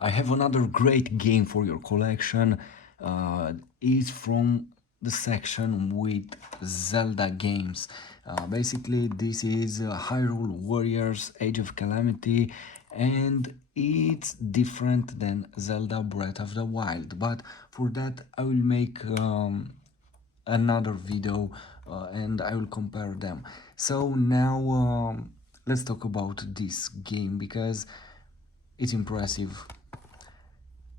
I have another great game for your collection. It's from the section with Zelda games. Basically, this is Hyrule Warriors Age of Calamity, and it's different than Zelda Breath of the Wild. But for that, I will make another video and I will compare them. So now let's talk about this game because it's impressive.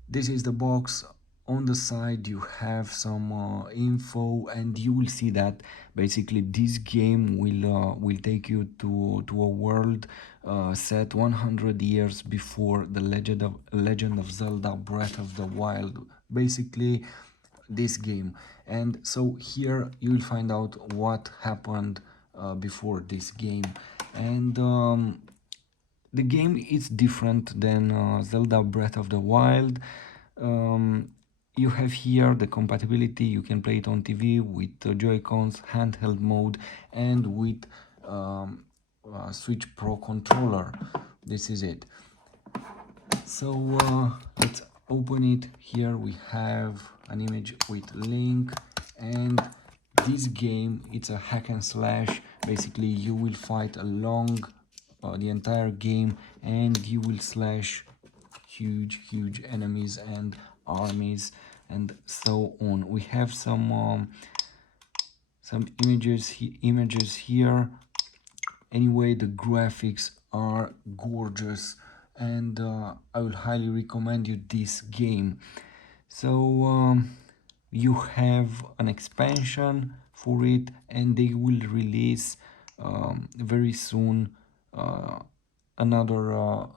This is the box. On the side you have some info, and you will see that basically this game will take you to a world set 100 years before the Legend of Zelda Breath of the Wild, basically this game. And so here you will find out what happened before this game. And the game is different than Zelda Breath of the Wild. Um, you have here the compatibility. You can play it on TV with Joy-Cons, handheld mode, and with Switch Pro controller. This is it. So let's open it. Here we have an image with Link, and this game, it's a hack and slash. Basically you will fight along the entire game, and you will slash huge enemies and armies and so on. We have some images here. Anyway, the graphics are gorgeous, and I will highly recommend you this game. So you have an expansion for it, and they will release very soon another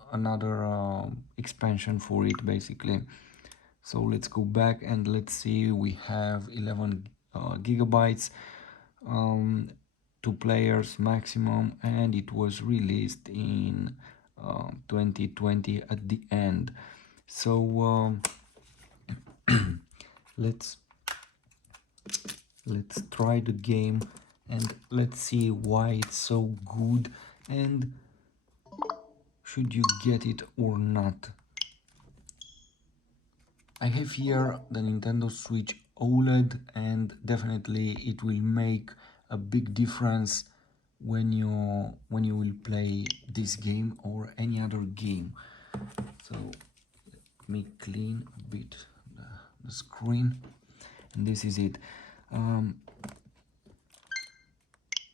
expansion for it, basically. So let's go back and let's see. We have 11 gigabytes, 2 players maximum, and it was released in 2020 at the end. So let's try the game and let's see why it's so good and should you get it or not. I have here the Nintendo Switch OLED, and definitely it will make a big difference when you will play this game or any other game. So let me clean a bit the screen, and this is it.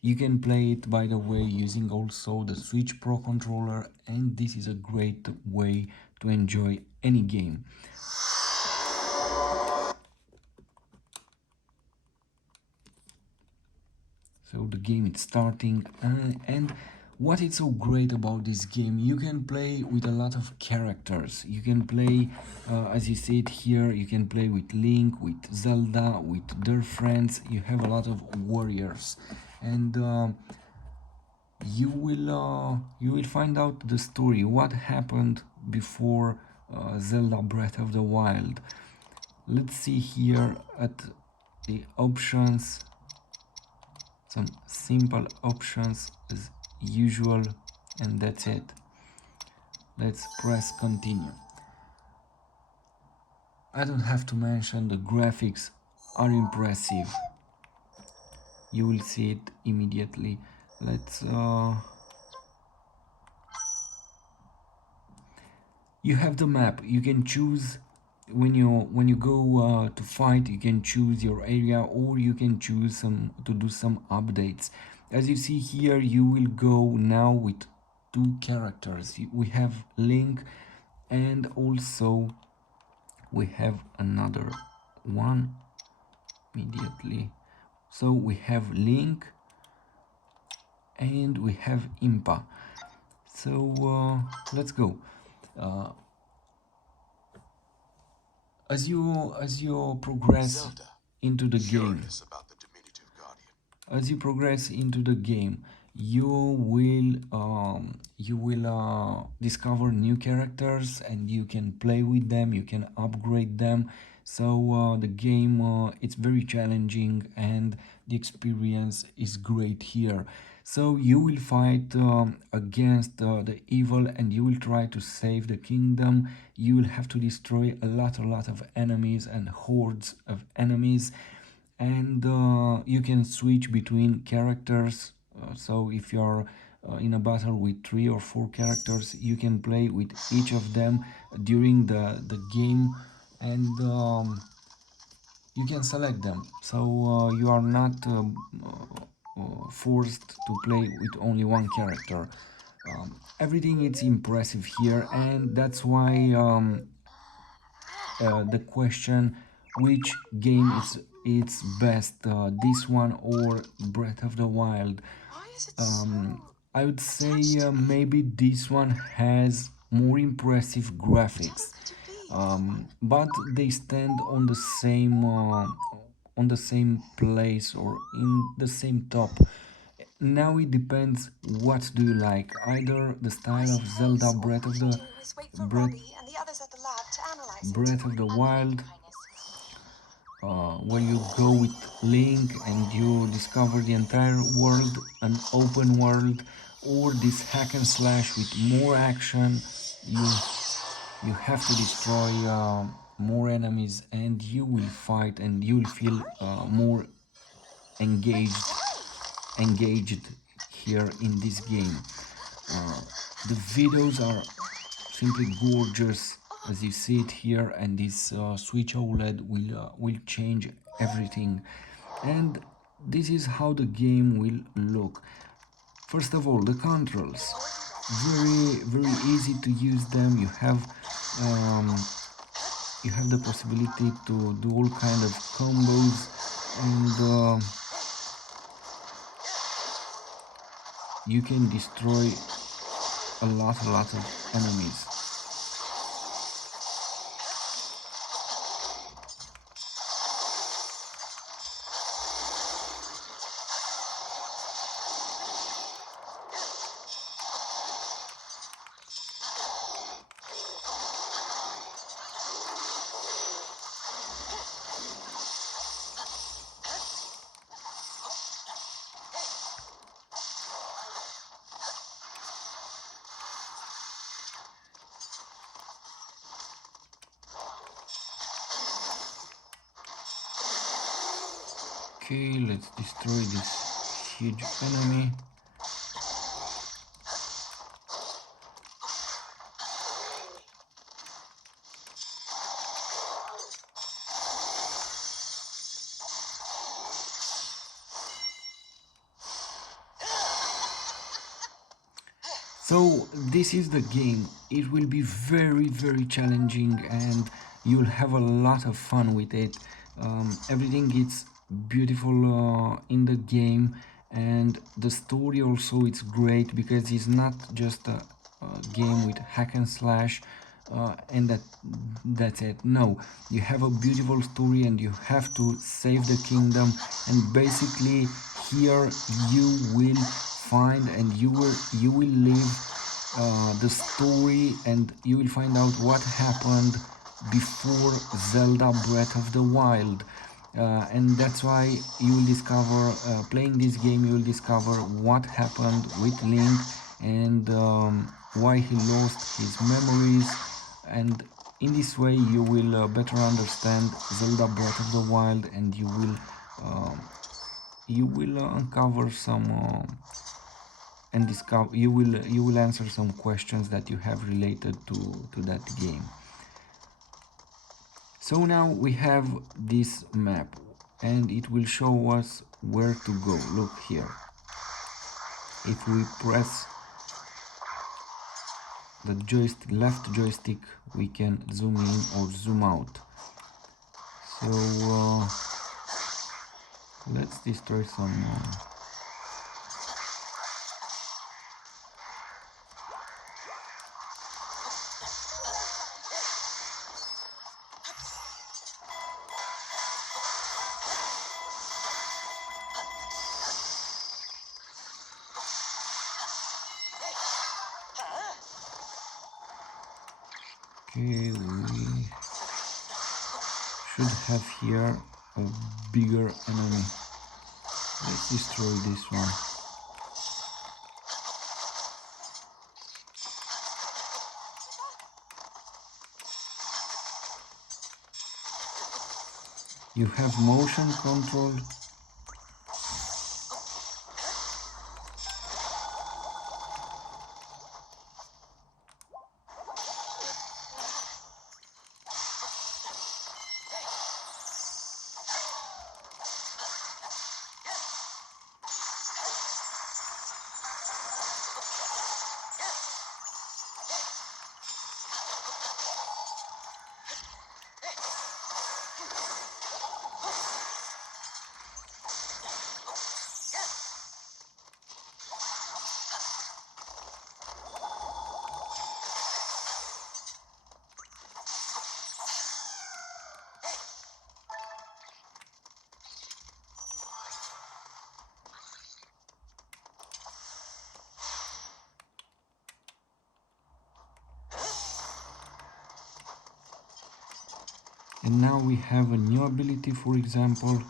You can play it, by the way, using also the Switch Pro controller, and this is a great way to enjoy any game. So the game is starting, and what is so great about this game, you can play with a lot of characters. You can play, as you see it here, you can play with Link, with Zelda, with their friends. You have a lot of warriors, and you will find out the story, what happened before Zelda Breath of the Wild. Let's see here at the options. Some simple options as usual, and that's it. Let's press continue. I don't have to mention the graphics are impressive. You will see it immediately. Let's you have the map. You can choose when you go to fight. You can choose your area, or you can choose to do some updates. As you see here, you will go now with 2 characters. We have Link, and also we have another one immediately. So we have Link and we have Impa. So let's go. As you progress Zelda, into the game, furious about the diminutive guardian. as you progress into the game, you will discover new characters, and you can play with them, you can upgrade them. So the game, it's very challenging, and the experience is great here. So you will fight against the evil, and you will try to save the kingdom. You will have to destroy a lot of enemies and hordes of enemies, and you can switch between characters. So if you're in a battle with 3 or 4 characters, you can play with each of them during the game, and you can select them. So you are not forced to play with only one character. Everything is impressive here, and that's why the question, which game is it's best, this one or Breath of the Wild? Why is it um, so I would say attached to me? maybe this one has more impressive But how graphics, could it be? but they stand on the same place or in the same top. Now it depends what do you like, either the I style of Zelda suppose all we have to do is wait for Breath, Robbie and the others at the lab to analyze it. Breath of the Unlike Wild, Your Highness. where you go with Link and you discover the entire world, an open world, or this hack and slash with more action. You have to destroy more enemies, and you will fight, and you will feel more engaged engaged here in this game. Uh, the videos are simply gorgeous, as you see it here, and this Switch OLED will change everything. And this is how the game will look. First of all, the controls, very easy to use them. Um, you have the possibility to do all kind of combos, and you can destroy a lot of enemies. Okay, let's destroy this huge enemy. So this is the game. It will be very challenging, and you'll have a lot of fun with it. Everything is beautiful in the game, and the story also it's great, because it's not just a game with hack and slash, and that's it. No, you have a beautiful story, and you have to save the kingdom, and basically here you will find, and you will live the story, and you will find out what happened before Zelda Breath of the Wild. And that's why you will discover, playing this game, you will discover what happened with Link, and why he lost his memories. And in this way you will better understand Zelda Breath of the Wild, and you will uncover some and discover, you will answer some questions that you have related to that game. So now we have this map, and it will show us where to go. Look here, if we press the left joystick, we can zoom in or zoom out. So let's destroy some okay, we should have here a bigger enemy. Let's destroy this one. You have motion control. And now we have a new ability, for example.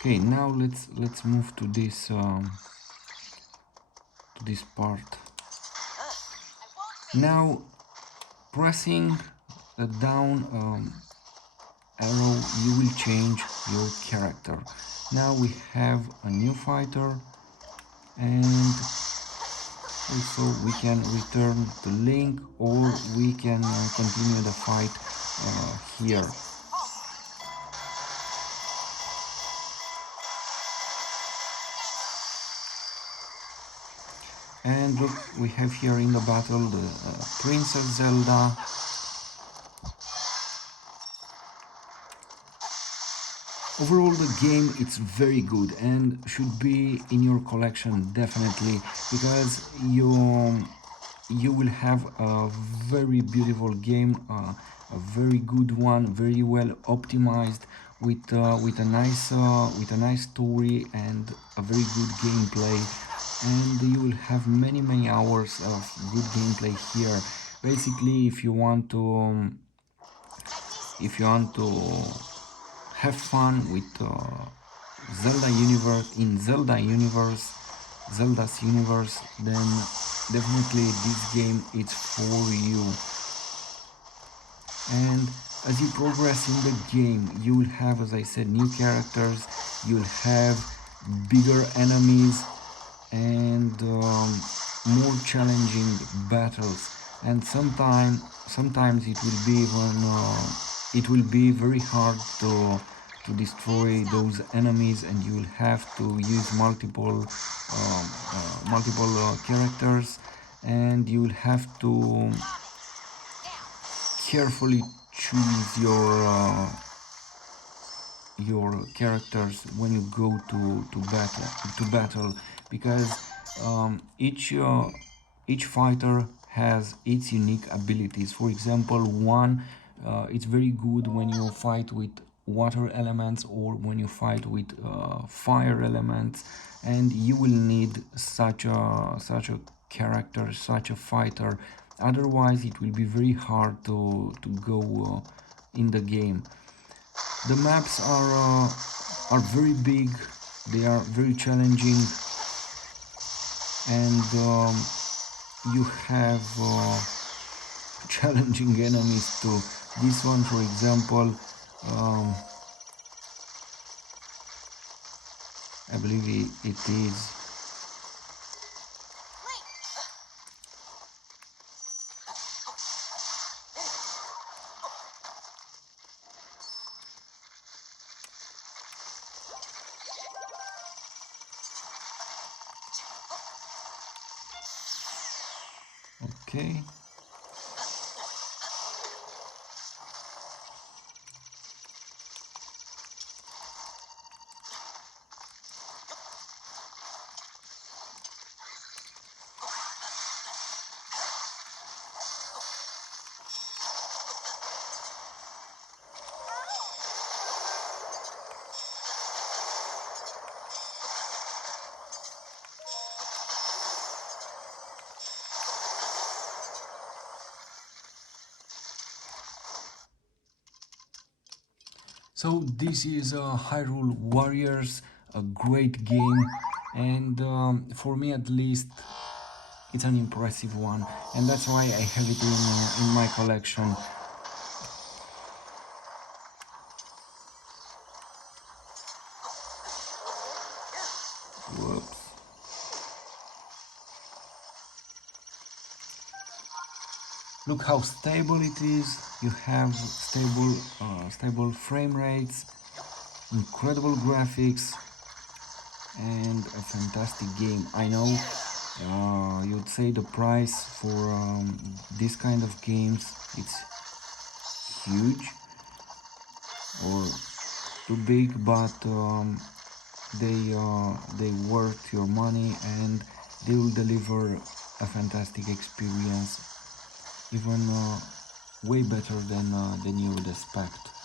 Okay, now let's move to this part. Now pressing down arrow, you will change your character. Now we have a new fighter, and also we can return the link, or we can continue the fight here. And look, we have here in the battle the Princess Zelda. Overall, the game, it's very good and should be in your collection definitely, because you will have a very beautiful game, a very good one, very well optimized, with a nice story and a very good gameplay, and you will have many hours of good gameplay here. Basically, if you want to have fun with Zelda's universe, then definitely this game is for you. And as you progress in the game, you will have, as I said, new characters, you'll have bigger enemies, and more challenging battles. And sometimes it will be very hard to destroy those enemies, and you will have to use multiple characters, and you will have to carefully choose your characters when you go to battle, because each fighter has its unique abilities. For example, one, it's very good when you fight with water elements, or when you fight with fire elements, and you will need such a character, such a fighter. Otherwise, it will be very hard to go in the game. The maps are very big, they are very challenging, and you have challenging enemies too. This one, for example, I believe it is. Okay. So this is Hyrule Warriors, a great game, and for me at least, it's an impressive one, and that's why I have it in my collection. Whoops. Look how stable it is. You have stable frame rates, incredible graphics, and a fantastic game. I know you'd say the price for this kind of games it's huge or too big, but they worth your money and they will deliver a fantastic experience, even way better than you would expect.